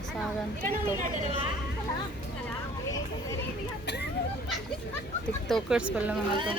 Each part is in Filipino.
Asaran TikTokers pala mga to.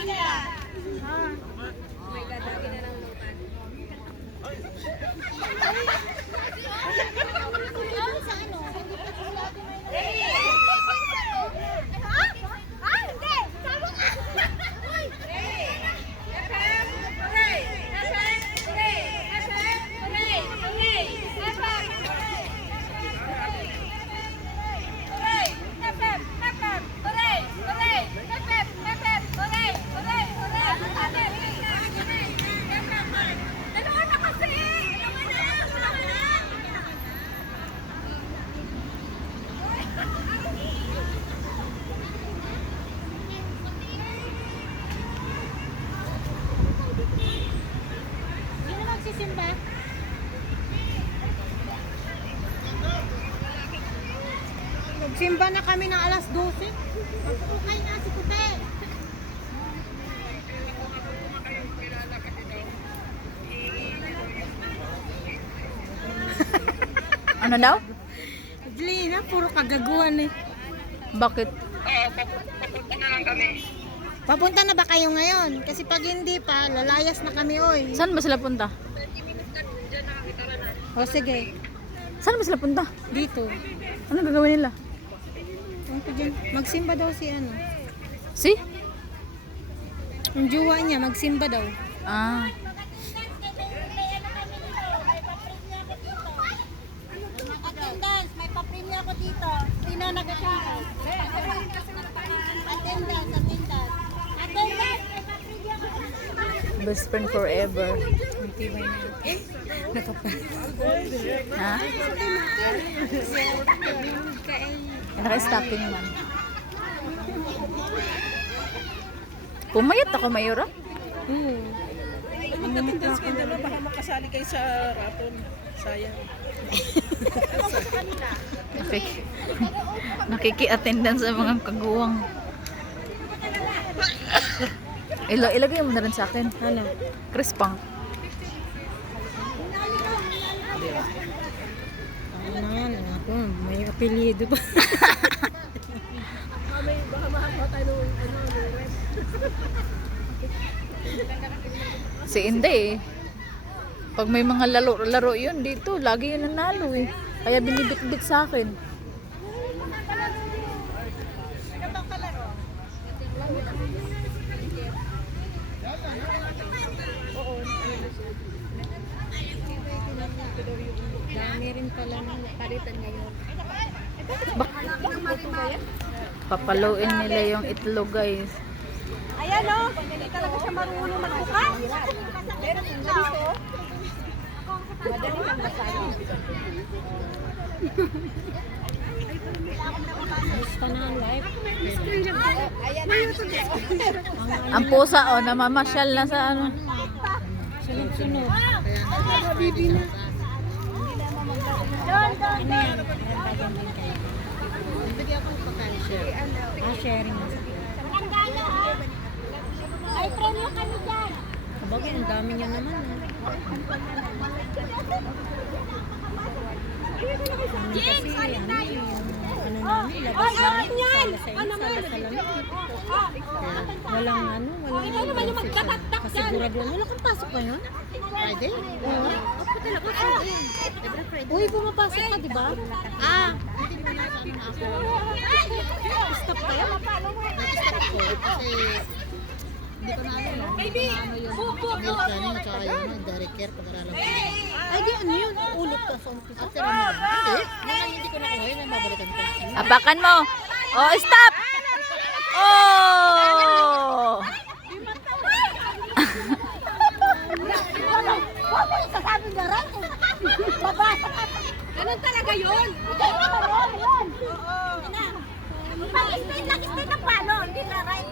Simba na kami ng alas 12. Magpukay na si Kute. Ano daw? Lina, puro kagaguhan eh. Bakit? Papunta na lang kami. Papunta na ba kayo ngayon? Kasi pag hindi pa, lalayas na kami oy. Saan ba sila punta? O sige, Saan ba sila punta? dito. Ano gagawin nila? Magsimba daw si ano. Si? Yung jowa niya, magsimba daw. Ah. Attendance, may papremyo ako dito. Sino nag-attendance? Attendance. Attendance, may papremyo ako dito. Best friend forever. Ha? Naka-stocking man. Pumayat ako, Mayura. Mag-attendance kayo dalawa, baka makasali kayo sa raton. Sayang. Nakiki-attendance sa mga kaguwang. Ilagay mo na rin sa akin. Ano? Chris Pang. Ano yan? Ako, may apelyido pa. Baka mahaba tayo ng rest. Si Inday pag may mga laro yun dito, lagi yun nanalo eh. Kaya binibit-bit sa akin. Dami rin pala ng palitan ngayon. Papaluin nila yung itlog, guys. Ayan o, hindi talaga siya marunong magbukas. Meron din dito. Madali kang masaya. Gusto na ang life. Ang pusa namamasyal na sa ano. Sunod-sunod. Bibi na. Ano yan? Bigyan ako pagka-share. Sharing na. Ay, premyo kami dyan. Sabagay, ang dami niya naman. Kasi, ano namin, labas namin, sala sa lamig. Walang walang kasiguraduhan. Wala kang pasok ba yun? Friday? Oo. Ako talaga Friday. Uy, pumapasok ka, di ba? Hindi ba natin ako? Stop kayo? Stop ko. Kasi hindi ko na ano yung milk canning at saka yung direct care pag-aralan ko. Ay, di ano yun? Ulot ka sa umpisa. After Ramadan. Hindi ko na kuha yun. Mabalikan ko. Apakan mo. Oh, stop! Oh! Huwag mo yung sasabing garan. Babasa ka. Ganun talaga yun. Yun. Pag-stay lang, stay na paano? Hindi na right.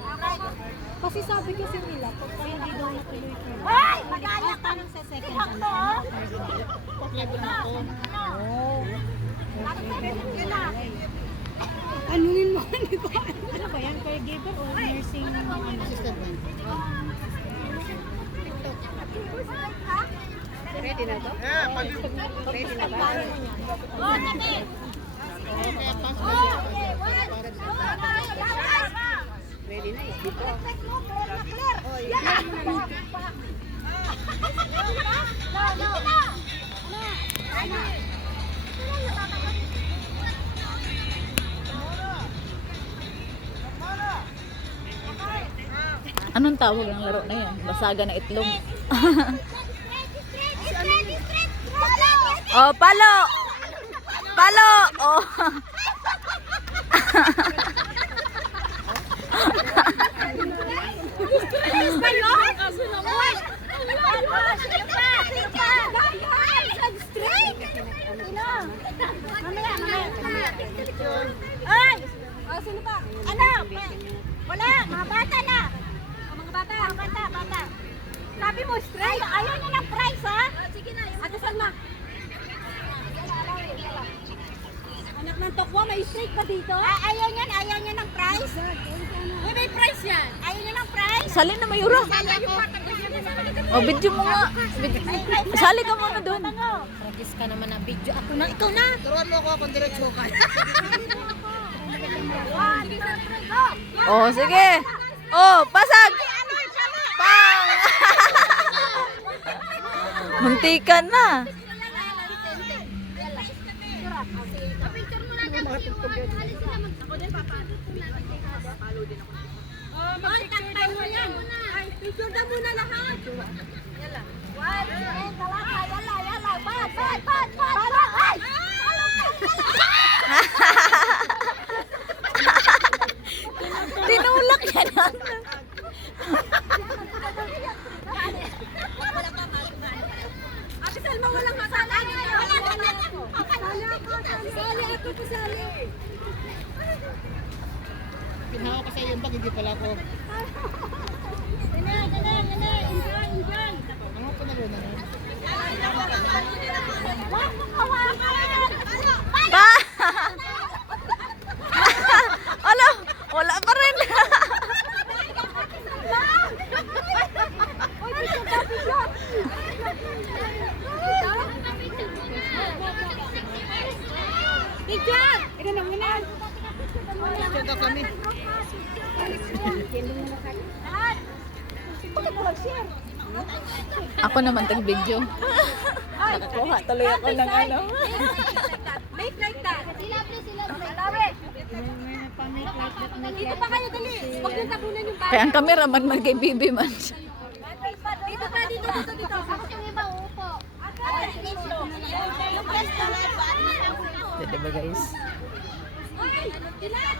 Kasi sabi kasi nila, pag hindi daw natuloy-tuloy. Ay! Magaya ka nang sa second hand. Pag-level na ako. Ano ba yan? Caregiver o nursing assistant? Ready na to? Ready na ba? Ready na eh. Dito. Anong tawag ng laro na yan? Basaga na itlog. Oh, palo! Palo! Oh. Sino pa? Ano? Wala, mga bata na. Mga bata. Sabi mo, straight. Ayaw niya ng price, ha? Sige na. Ate Salma. Anak ng tokwa, may straight pa dito? Ayaw niya ng price. May price yan. Ayaw niya ng price. Sali na Mayura. Oh, video mo nga. Sali ka muna doon. Practice ka naman na video. Ako na, ikaw na! Turuan mo ako kung diretso ka. Oh, sige. Oh, pasag. Pang. Muntikan na. Picture na muna lahat. Yala. Yala. Pat. Ay! Tinulak yan. Ate Salma, walang masala. Sali ako po, sali. Pinahawa ko sa iyo yung bag, hindi pala ako. Dali. Enjoy. Ano ko na rin? Wag mo kawakan. Pa. Wala pa rin. Picture! Ito na muna. Ito kami. Bakit mo mag-share? Ako naman tag-video. Nakakuha tuloy ako ng ano. Make like that. Alawi. Dito pa kayo, dali. Huwag yung tabunan yung bata. Kaya ang cameraman man kay Bibi man. Dito. Ako yung iba, upo. Yung pwesto. Diba guys? Ay, ilan?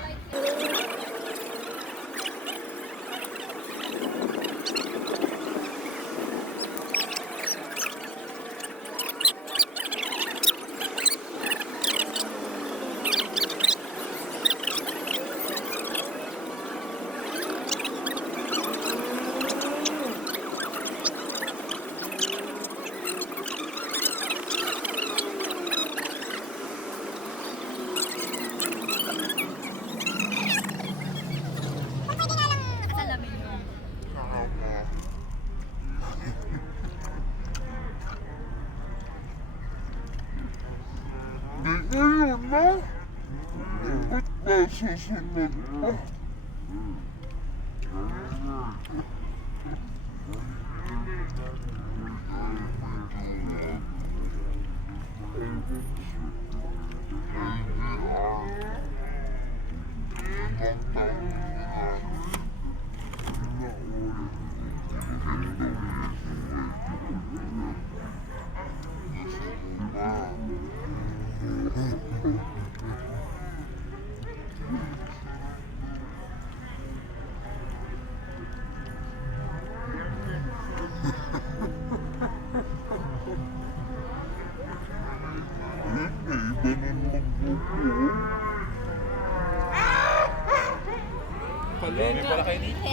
Pala, may pala kayo dito.